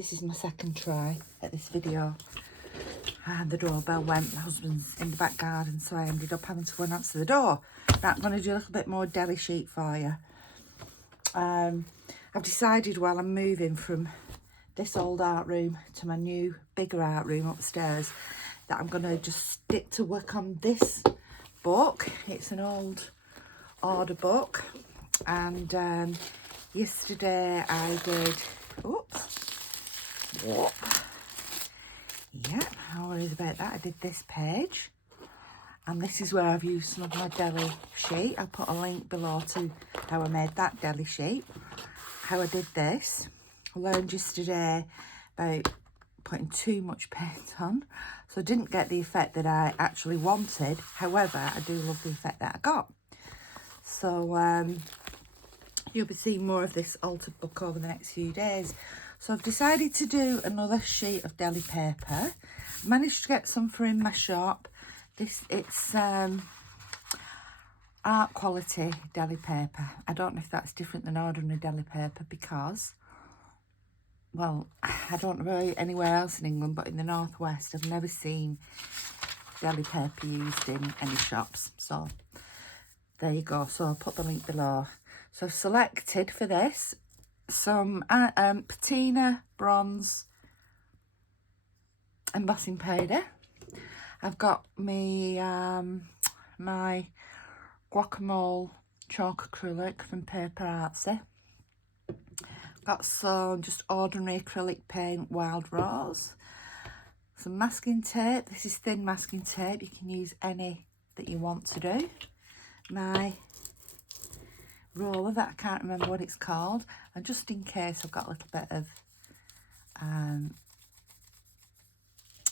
This is my second try at this video. And the doorbell went. My husband's in the back garden, so I ended up having to go and answer the door. Now I'm going to do a little bit more deli sheet for you. I've decided while I'm moving from this old art room to my new bigger art room upstairs that I'm going to just stick to work on this book. It's an old order book, and yesterday I did, yep, no worries about that. I did this page, and this is where I've used some of my deli sheet. I'll put a link below to how I made that deli sheet, how I did this. I learned yesterday about putting too much paint on, so I didn't get the effect that I actually wanted. However, I do love the effect that I got. So you'll be seeing more of this altered book over the next few days. So I've decided to do another sheet of deli paper. I managed to get some for in my shop. It's art quality deli paper. I don't know if that's different than ordinary deli paper because, well, I don't know anywhere else in England, but in the northwest I've never seen deli paper used in any shops. So there you go. So I'll put the link below. So I've selected for this some patina bronze embossing powder. I've got me my guacamole chalk acrylic from Paper Artsy. Got some just ordinary acrylic paint, Wild Rose. Some masking tape. This is thin masking tape. You can use any that you want to do. My roller that I can't remember what it's called, and just in case I've got a little bit of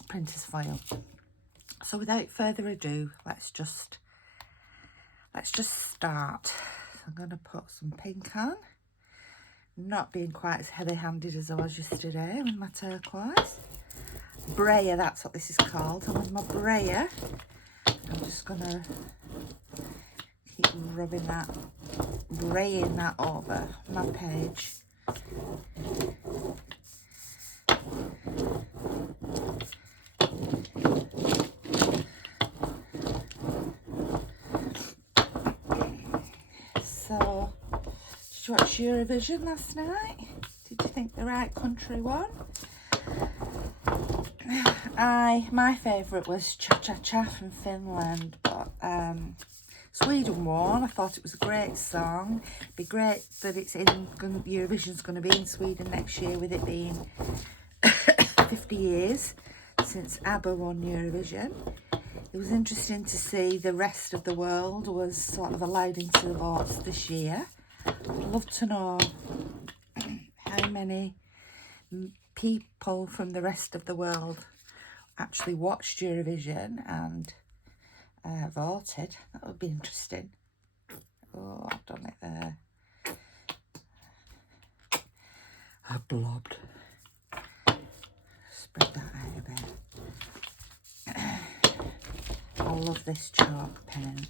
printer's foil. So without further ado, let's just start. So I'm going to put some pink on, not being quite as heavy-handed as I was yesterday with my turquoise. Brayer, that's what this is called. And with my brayer, I'm just going to keep rubbing that, braying that over my page. So, did you watch Eurovision last night? Did you think the right country won? My favourite was Cha Cha Cha from Finland, but Sweden won. I thought it was a great song. It'd be great that it's in Eurovision's going to be in Sweden next year, with it being 50 years since ABBA won Eurovision. It was interesting to see the rest of the world was sort of allowed into the votes this year. I'd love to know how many people from the rest of the world actually watched Eurovision and voted. That would be interesting. Oh, I've done it there. I blobbed. Spread that out a bit. I love this chalk pen.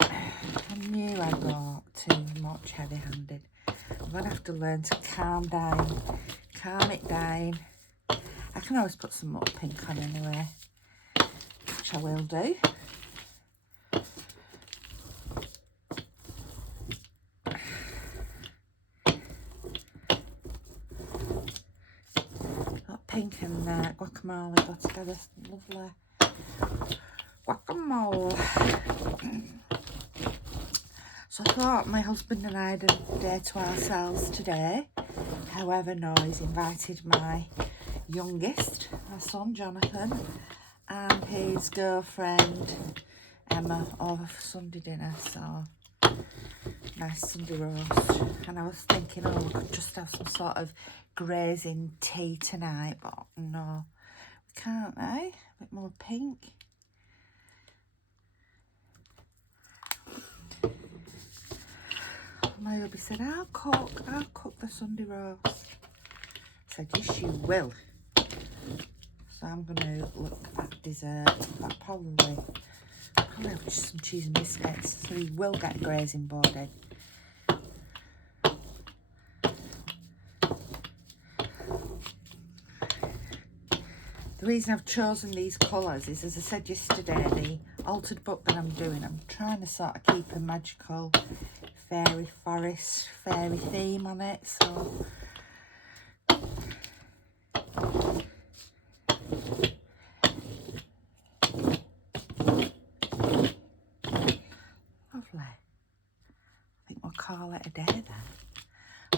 I knew I got too much heavy-handed. I'm going to have to learn to calm it down. I can always put some more pink on anyway, which I will do. That pink and guacamole go together. Lovely. Guacamole. So I thought my husband and I had a day to ourselves today. However, no, he's invited my youngest, my son Jonathan, and his girlfriend Emma over for Sunday dinner. So nice Sunday roast. And I was thinking, oh, we could just have some sort of grazing tea tonight, but no, we can't, eh? A bit more pink. My hubby said, I'll cook the Sunday roast. I said, yes, you will. So I'm going to look at dessert. I'll probably have just some cheese and biscuits, so we will get a grazing board in. The reason I've chosen these colours is, as I said yesterday, the altered book that I'm doing, I'm trying to sort of keep a magical fairy forest, fairy theme on it, so lovely. I think we'll call it a day then.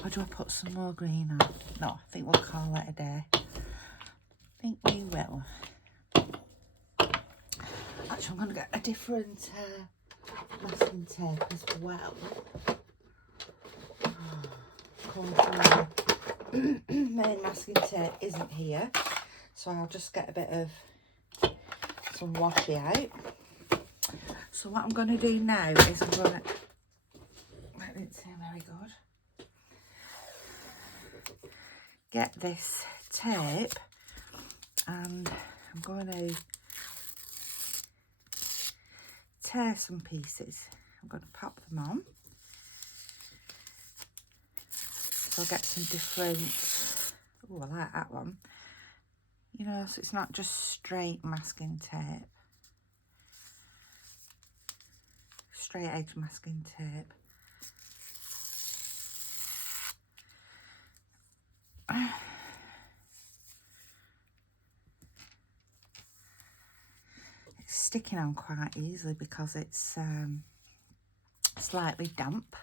Or do I put some more green on? No, I think we'll call it a day. I think we will. Actually, I'm going to get a different masking tape as well. Of course, my main masking tape isn't here, so I'll just get a bit of some washi out. So what I'm going to do now is I'm going to, that didn't sound very good, get this tape, and I'm going to tear some pieces. I'm going to pop them on. So I'll get some different, oh, I like that one. You know, so it's not just straight masking tape. Straight edge masking tape. It's sticking on quite easily because it's slightly damp.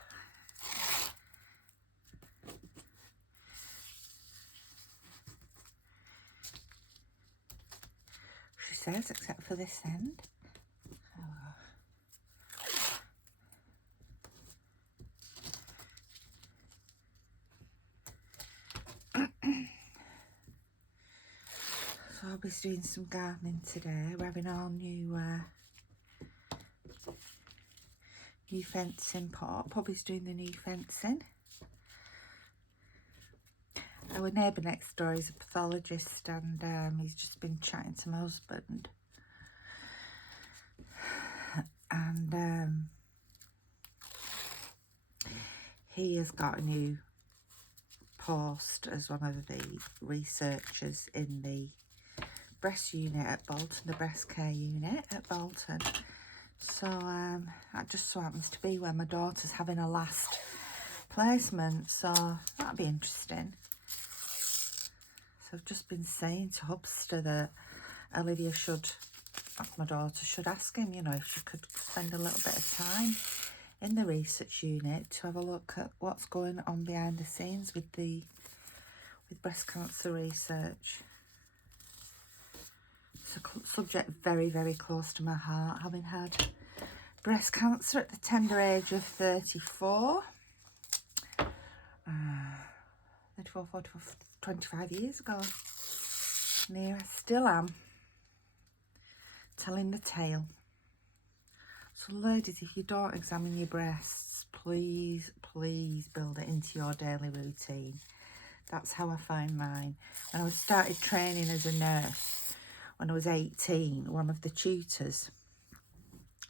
She says, except for this end. So I'll be doing some gardening today. We're having all new fencing put up. Hubby's doing the new fencing. Our neighbour next door is a pathologist, and he's just been chatting to my husband. And he has got a new post as one of the researchers in the breast unit at Bolton, the breast care unit at Bolton. So that just so happens to be where my daughter's having her last placement, so that'll be interesting. So I've just been saying to Hubster that Olivia should, my daughter should ask him, you know, if she could spend a little bit of time in the research unit to have a look at what's going on behind the scenes with breast cancer research. It's a subject very, very close to my heart, having had breast cancer at the tender age of 34. 25 years ago. And here I still am, telling the tale. So ladies, if you don't examine your breasts, please, please build it into your daily routine. That's how I find mine. When I started training as a nurse, when I was 18, one of the tutors,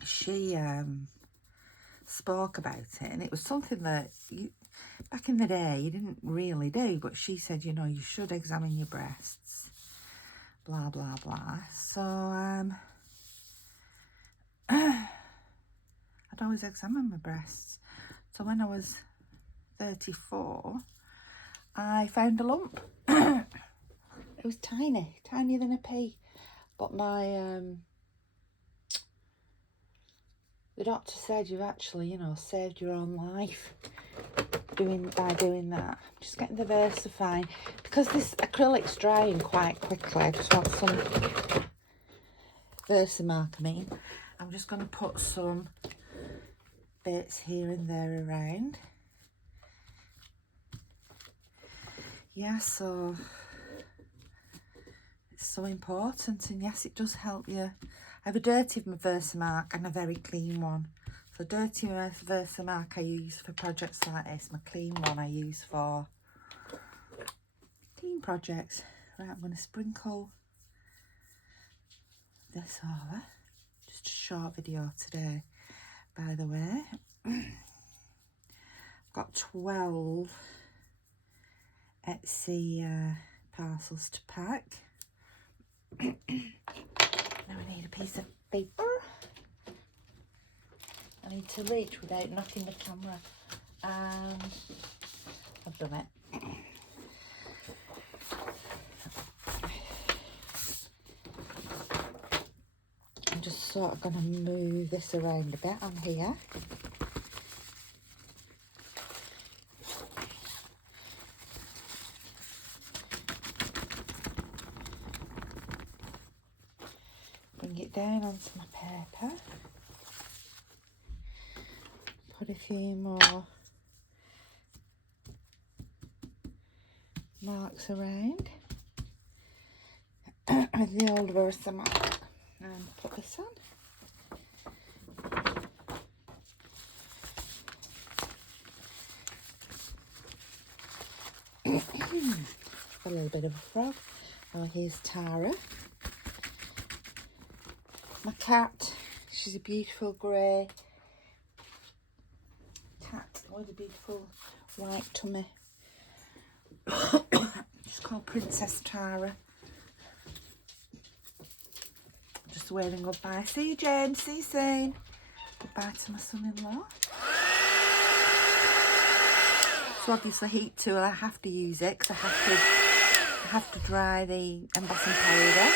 she spoke about it, and it was something that back in the day you didn't really do, but she said, you know, you should examine your breasts, blah blah blah. So I'd always examine my breasts. So when I was 34, I found a lump. It was tiny, tinier than a pea, but my the doctor said, you've actually, you know, saved your own life by doing that. Just getting the VersaFine, because this acrylic's drying quite quickly. I just want some Versamark, I'm just going to put some bits here and there around. Yeah, so it's so important, and yes, it does help you. I have a dirty Versamark and a very clean one. So dirty Versamark I use for projects like this. My clean one I use for clean projects. Right, I'm going to sprinkle this over. Just a short video today, by the way. I've got 12 Etsy parcels to pack. Now I need a piece of paper. I need to reach without knocking the camera, and I've done it. I'm just sort of going to move this around a bit on here. Bring it down onto my paper. Put a few more marks around with the old Versa mark, and put this on. A little bit of a frog. Oh, here's Tara, my cat. She's a beautiful grey cat with a beautiful white tummy. She's called Princess Tara. Just waving goodbye. See you, James. See you soon. Goodbye to my son-in-law. So obviously heat tool, I have to use it because I have to dry the embossing powder.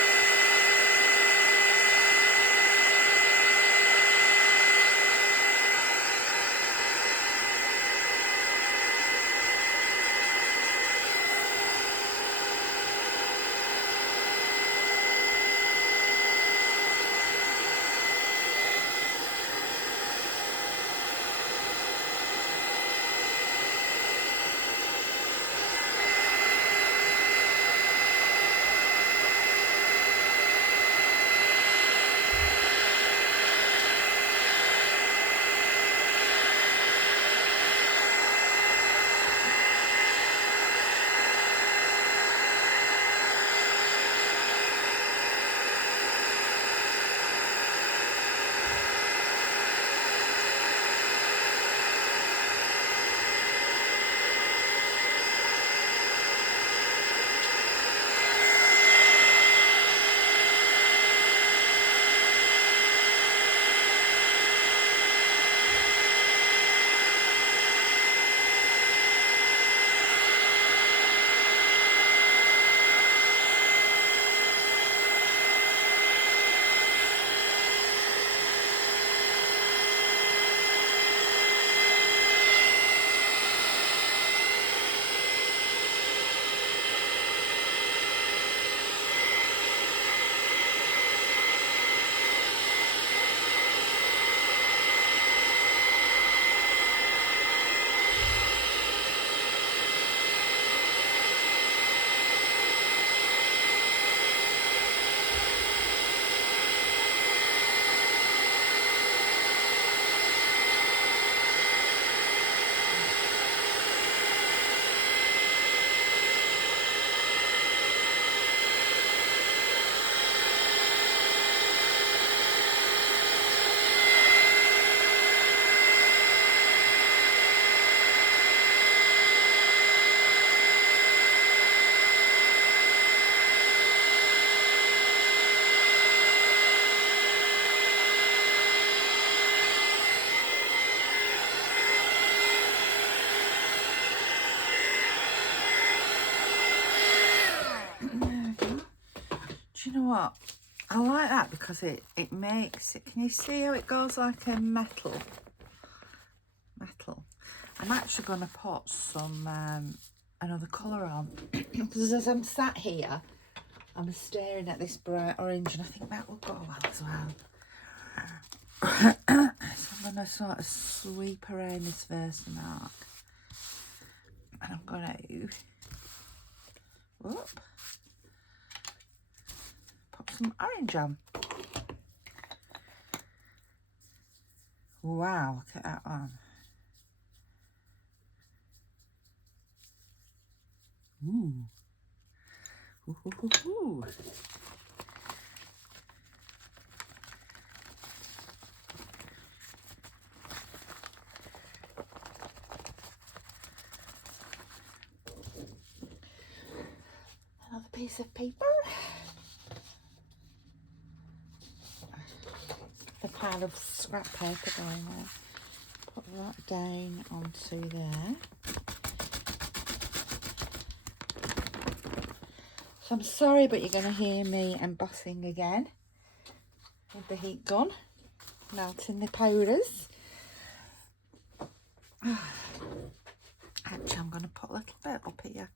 Do you know what? I like that because it makes it, can you see how it goes like a metal? I'm actually going to put some another colour on because as I'm sat here I'm staring at this bright orange and I think that will go well as well. So I'm going to sort of sweep around this first mark and I'm going to put some orange on. Wow, look at that one. Ooh. Ooh, ooh, ooh, ooh. Another piece of paper. pile of scrap paper going there. Put that down onto there. So I'm sorry, but you're going to hear me embossing again with the heat gun, melting the powders. Actually, I'm going to put a little bit up here.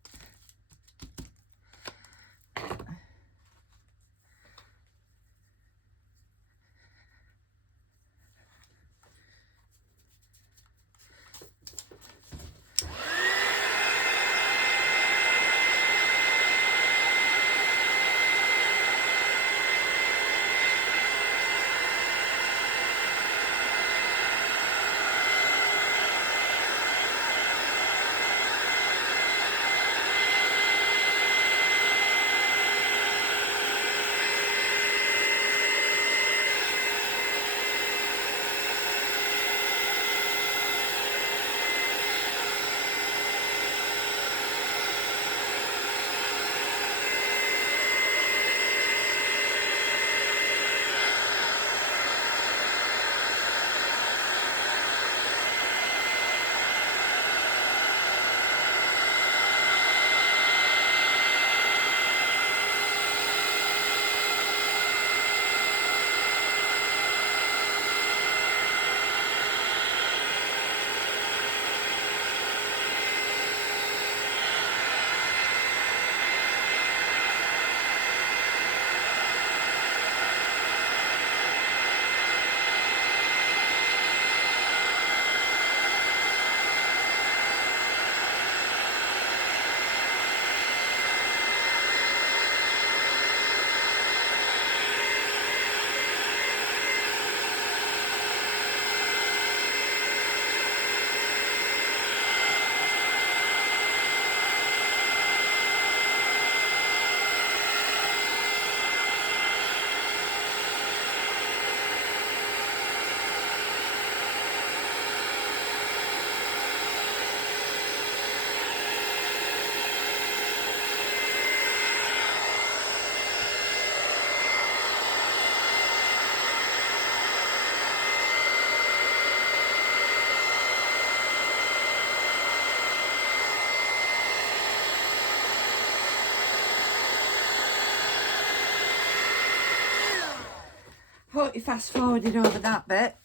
Hope you fast forwarded over that bit.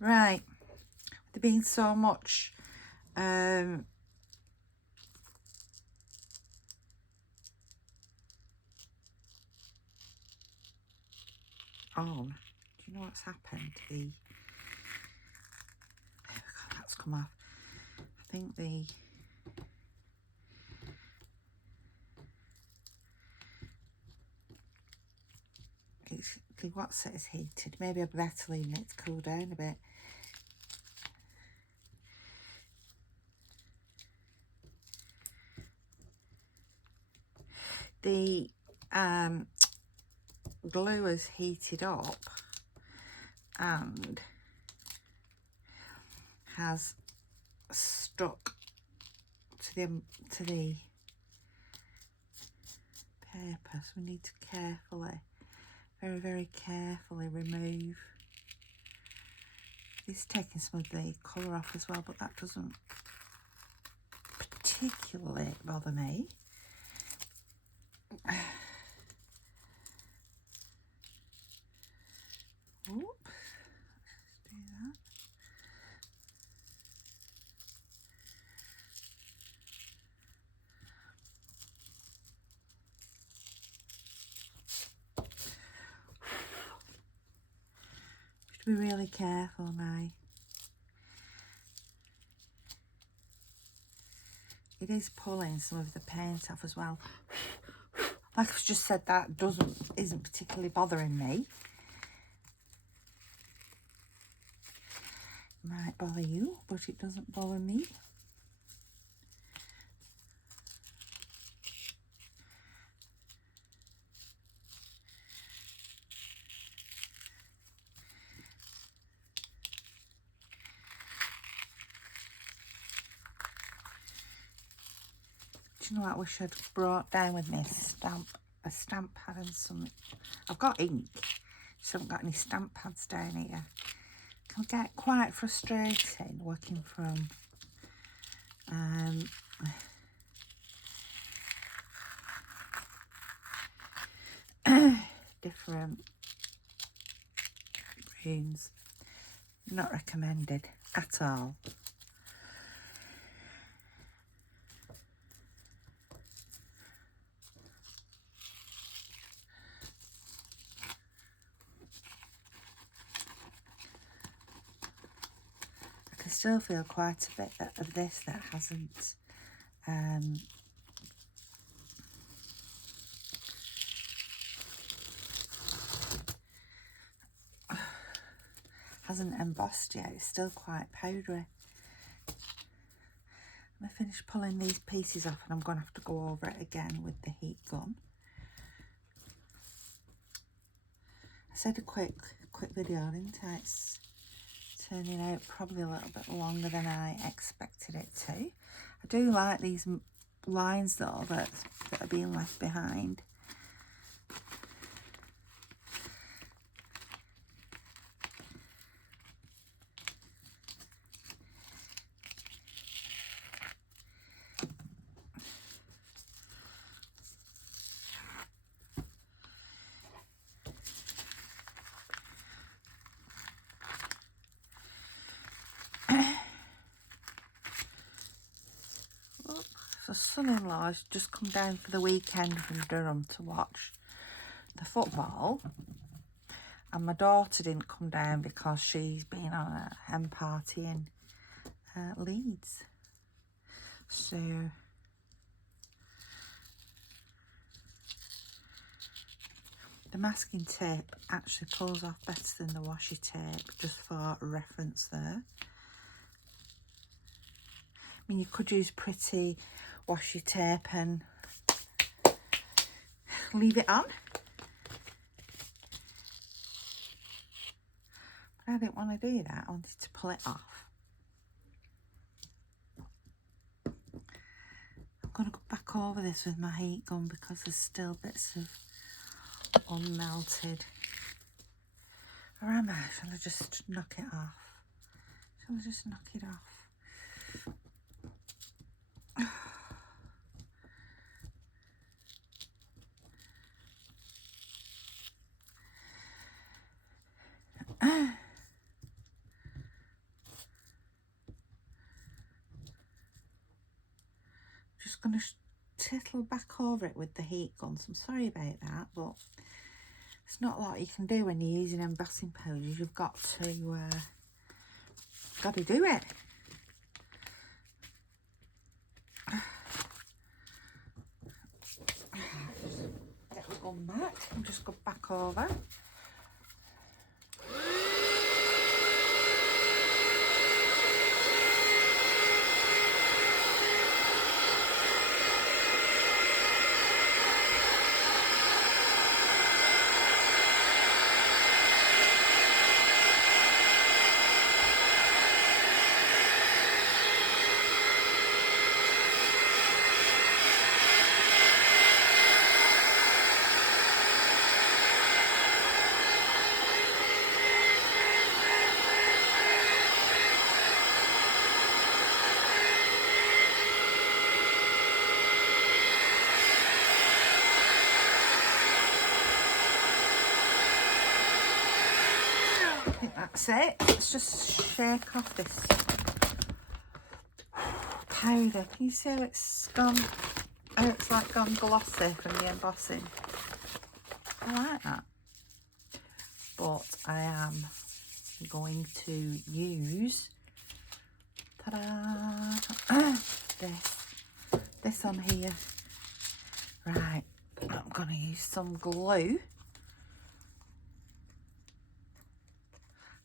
Right, there been so much on. Do you know what's happened? There we go, that's come off. I think the what's it is heated. Maybe I'd better leave it to cool down a bit. The glue has heated up and has stuck to the paper, so we need to carefully, very carefully remove. It's taking some of the colour off as well, but that doesn't particularly bother me. Oops, let's do that. Just be really careful now. It is pulling some of the paint off as well. Like I've just said, that isn't particularly bothering me. Might bother you, but it doesn't bother me. Do you know what I wish I'd brought down with me? A stamp pad and some. I've got ink. Just haven't got any stamp pads down here. Can get quite frustrating working from different rooms. Not recommended at all. I can still feel quite a bit of this that hasn't embossed yet. It's still quite powdery. I finished pulling these pieces off and I'm going to have to go over it again with the heat gun. I said a quick video, didn't I? It's turning out probably a little bit longer than I expected it to. I do like these lines though that are being left behind. So son-in-law's just come down for the weekend from Durham to watch the football, and my daughter didn't come down because she's been on a hen party in Leeds. So the masking tape actually pulls off better than the washi tape, just for reference there. I mean, you could use pretty washi tape and leave it on, but I didn't want to do that. I wanted to pull it off. I'm going to go back over this with my heat gun because there's still bits of unmelted. Or am I? Shall I just knock it off? Shall I just knock it off? Just going to tittle back over it with the heat gun. So I'm sorry about that, but it's not a lot you can do when you're using embossing powders. You've got to do it. Get the gun back and just go back over. I think that's it. Let's just shake off this powder. Can you see how it's gone? How it's like gone glossy from the embossing? I like that. But I am going to use ta-da, this on here. Right, I'm going to use some glue.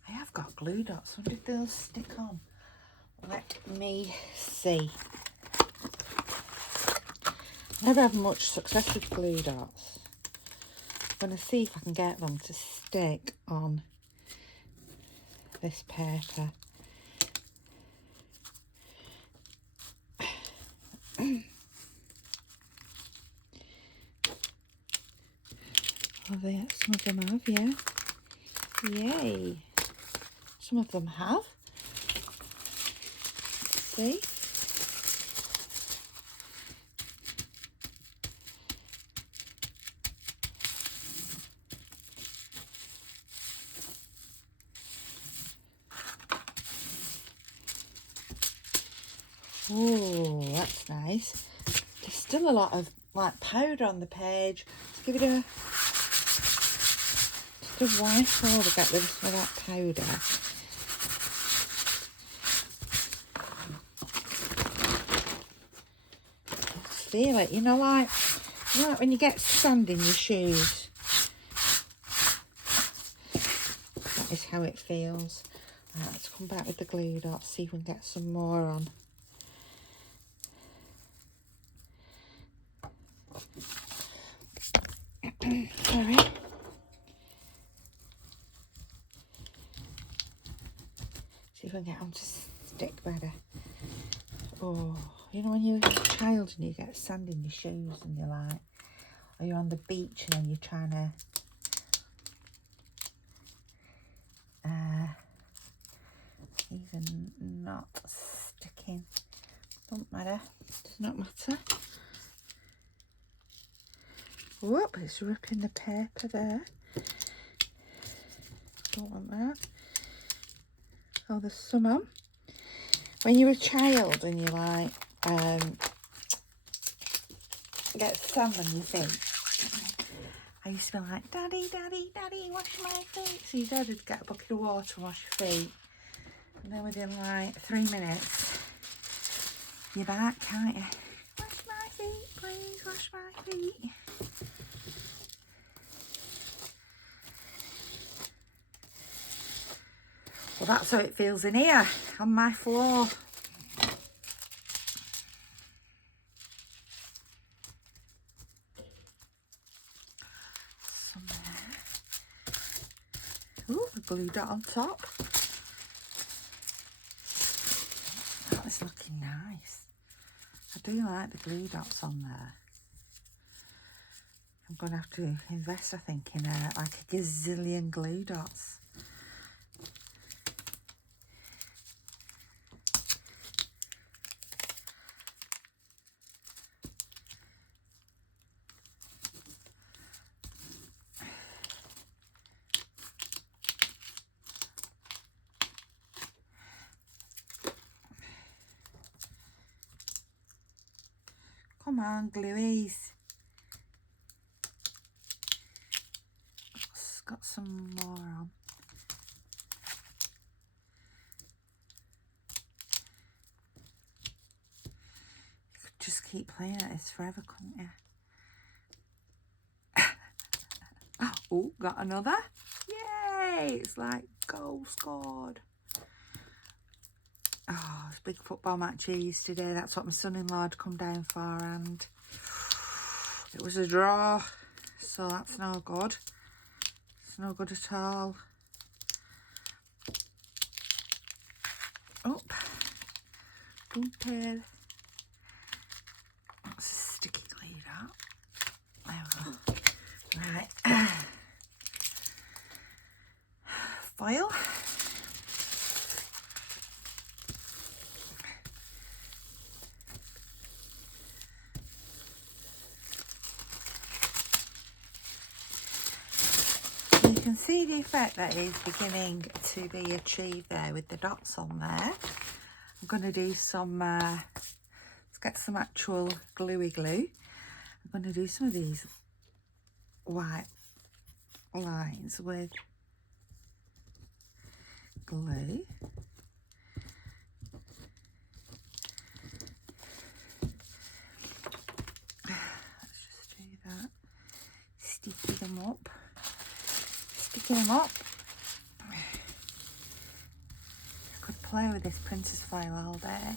I have got glue dots. When did those stick on? Let me see. Never had much success with glue dots. I'm going to see if I can get them to stick on this paper. Oh, some of them have, yeah. Yay. Some of them have. Let's see. Oh, that's nice. There's still a lot of like powder on the page. Let's give it a wipe over, get rid of some of that powder. Let's feel it, you know, like when you get sand in your shoes. That is how it feels. Right, let's come back with the glue dots, see if we can get some more on. Sorry. See if I can get them to stick better. Oh, you know when you're a child and you get sand in your shoes and you're like, or you're on the beach and then you're trying to even not sticking. Don't matter, does not matter. Whoop, it's ripping the paper there. Don't want that. Oh, there's some on. When you're a child and you like get sand on your feet, I used to be like, Daddy, Daddy, Daddy, wash my feet. So your dad would get a bucket of water and wash your feet. And then within like 3 minutes, you're back, can't you? Wash my feet, please, wash my feet. Well, that's how it feels in here, on my floor. Some there. Ooh, a glue dot on top. That is looking nice. I do like the glue dots on there. I'm going to have to invest, I think, in like a gazillion glue dots. Come on, glueies. Got some more on. You could just keep playing at this forever, couldn't you? Oh, got another. Yay! It's like goal scored. Oh, it's big football match yesterday. That's what my son-in-law had come down for, and it was a draw, so that's no good. It's no good at all. Oh, don't tell. That's a sticky glue that. There we go. Right. Foil. You can see the effect that is beginning to be achieved there with the dots on there. I'm going to do some, let's get some actual gluey glue. I'm going to do some of these white lines with glue. Let's just do that. Sticky them up. Sticking them up. I could play with this princess foil all day.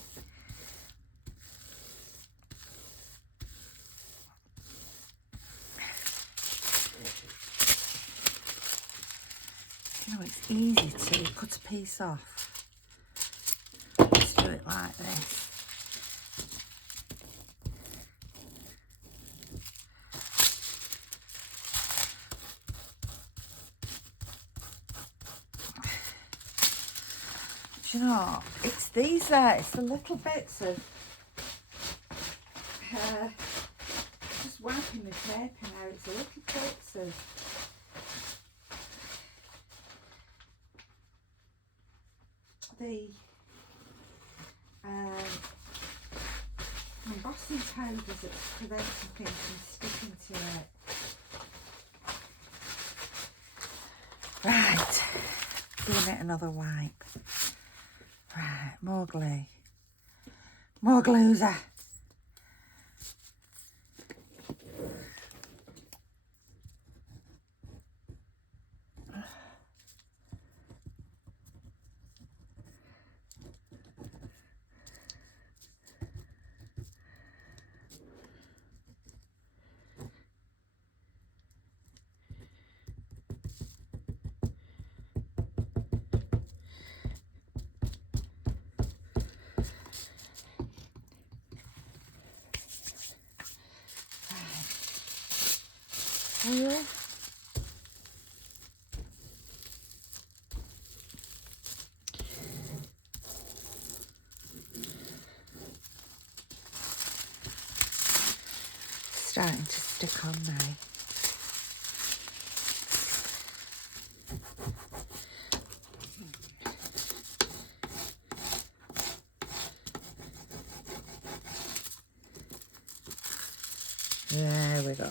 You know, it's easy to cut a piece off. Let's do it like this. Do you know, it's these it's the little bits of just wiping the paper now. It's the little bits of the embossing powders that's preventing things from sticking to it. Right, giving it another wipe. Right, more glue. More glueser. Yeah. Starting to stick on now. There we go.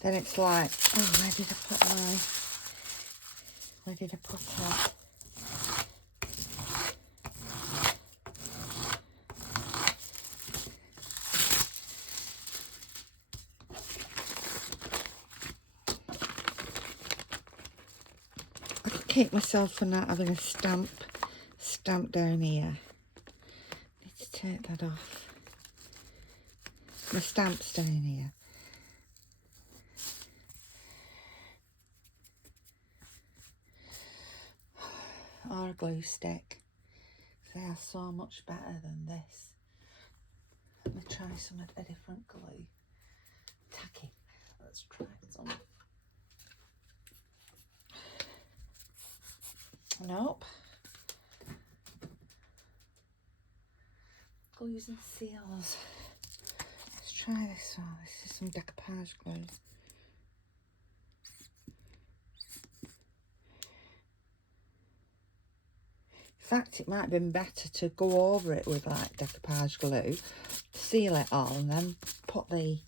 Then it's like, oh, where did I put it? I could kick myself for not having a stamp down here. Need to take that off. My stamp's down here. Or a glue stick. They are so much better than this. Let me try some of a different glue. Tacky. Let's try some. Nope. Glues and seals. Let's try this one. This is some decoupage glue. In fact, it might have been better to go over it with like decoupage glue, seal it all, and then put the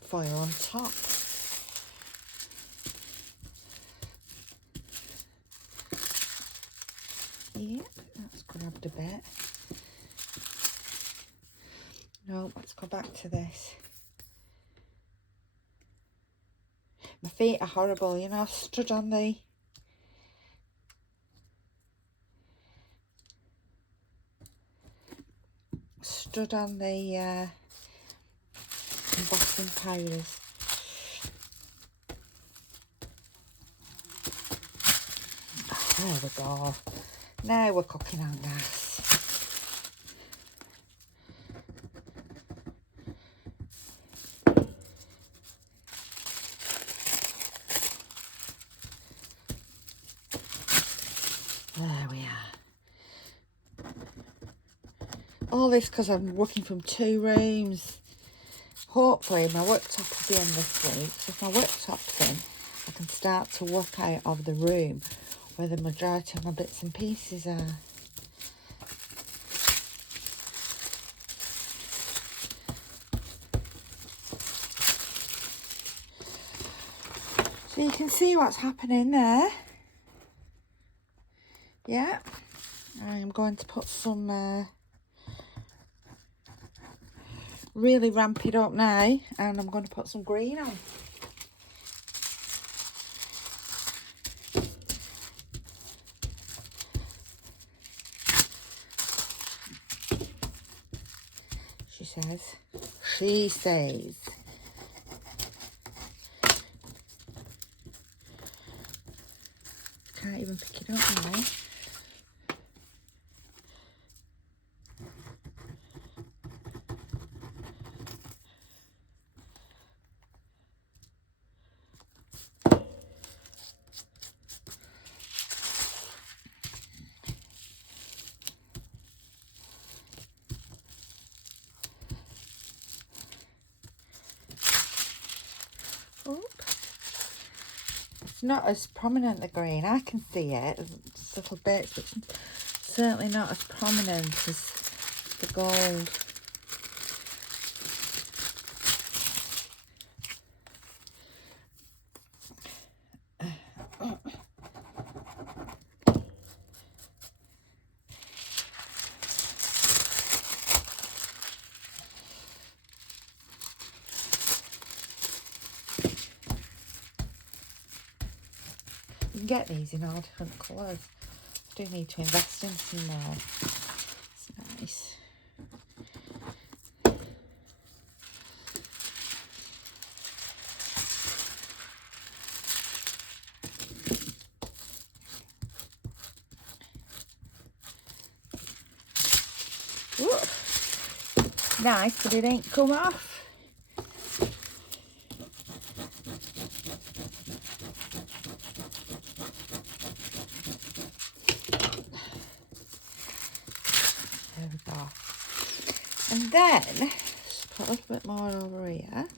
foil on top. Yep, that's grabbed a bit. No, let's go back to this. My feet are horrible, you know, I stood on the embossing powders. There we go. Now we're cooking on gas. There we are. All this because I'm working from 2 rooms. Hopefully my worktop will be in this week. So if my worktop's in, I can start to work out of the room where the majority of my bits and pieces are. So you can see what's happening there. Yeah. I'm going to put some, really ramp it up now, and I'm going to put some green on. She says. Can't even pick it up now. not as prominent, the green. I can see it, as little bits, but it's certainly not as prominent as the gold. You can get these in all different colours. I do need to invest in some more. It's nice. Ooh. Nice, but it ain't come off. There we go. And then, just put a little bit more over here.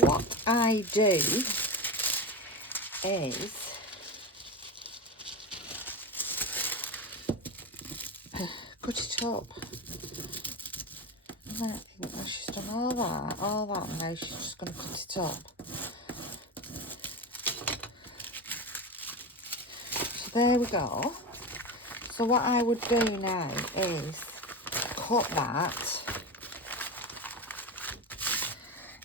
What I do is cut it up. And then I think, well, she's done all that, and now she's just going to cut it up. So there we go. So what I would do now is cut that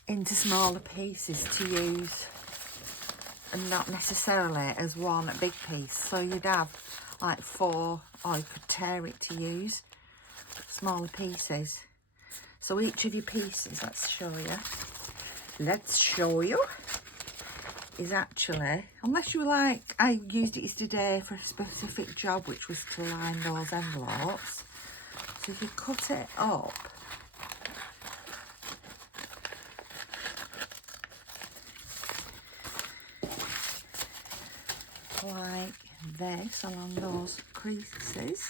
into smaller pieces to use, and not necessarily as one big piece. So you'd have like 4, or you could tear it to use smaller pieces. So each of your pieces, let's show you, is actually, unless you were like, I used it yesterday for a specific job, which was to line those envelopes. So if you cut it up, like this, along those creases.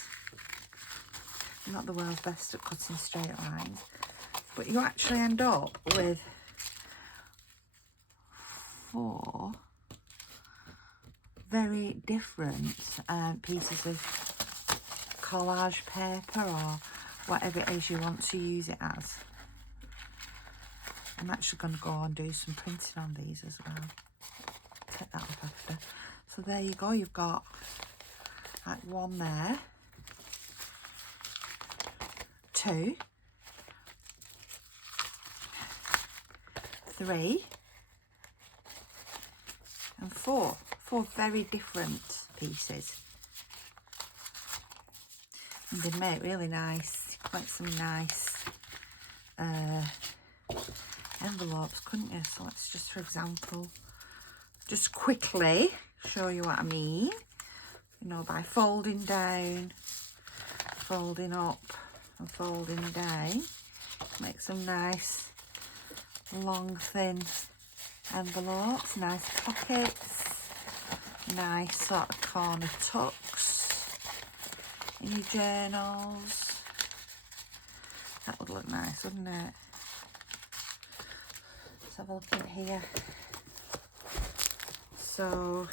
I'm not the world's best at cutting straight lines, but you actually end up with 4 very different pieces of collage paper, or whatever it is you want to use it as. I'm actually going to go and do some printing on these as well. Take that off after. So there you go, you've got like 1 there, 2, 3, and 4 very different pieces. And they make really nice, quite some nice envelopes, couldn't you? So let's just, for example, just quickly show you what I mean. You know, by folding down, folding up and folding down, make some nice long thin envelopes, nice pockets, nice sort of corner tucks in your journals. That would look nice, wouldn't it? Let's have a look in here. So,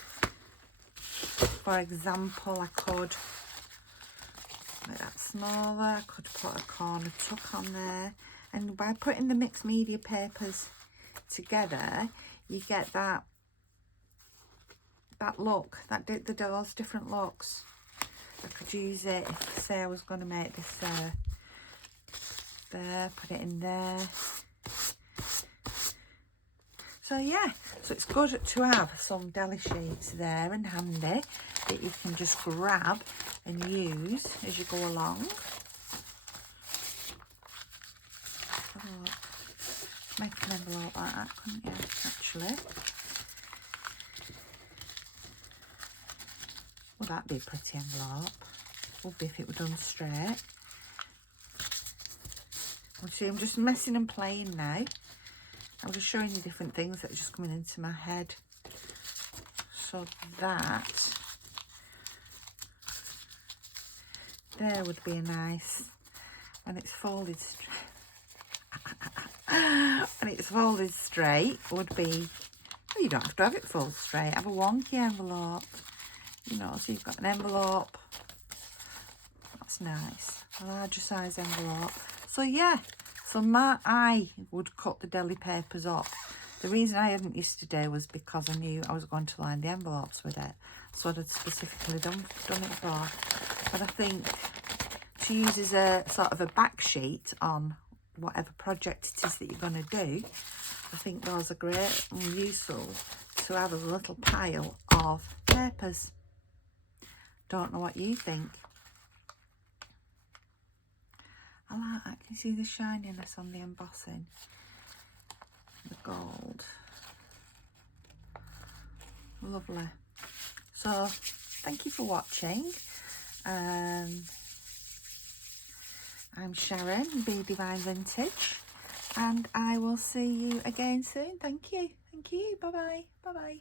for example, I could make that smaller. I could put a corner tuck on there, and by putting the mixed media papers together, you get that look, those different looks. I could use it if, say, I was going to make this there, put it in there. So yeah, so it's good to have some deli sheets there and handy that you can just grab and use as you go along. Oh, make an envelope like that, couldn't you, actually? Well, that'd be a pretty envelope. Would be if it were done straight. Well, see, I'm just messing and playing now. I'm just showing you different things that are just coming into my head. So that there would be a nice, when it's folded straight, when it's folded straight, would be you don't have to have it full straight. Have a wonky envelope, you know, so you've got an envelope. That's nice. A larger size envelope. So yeah, so I would cut the deli papers up. The reason I hadn't yesterday was because I knew I was going to line the envelopes with it. So I'd done it for. But I think to use as a sort of a back sheet on whatever project it is that you're going to do, I think those are great and useful to have as a little pile of papers. Don't know what you think. I can see the shininess on the embossing, the gold. Lovely. So thank you for watching. I'm Sharon, Be Divine Vintage, and I will see you again soon. Thank you. Bye bye.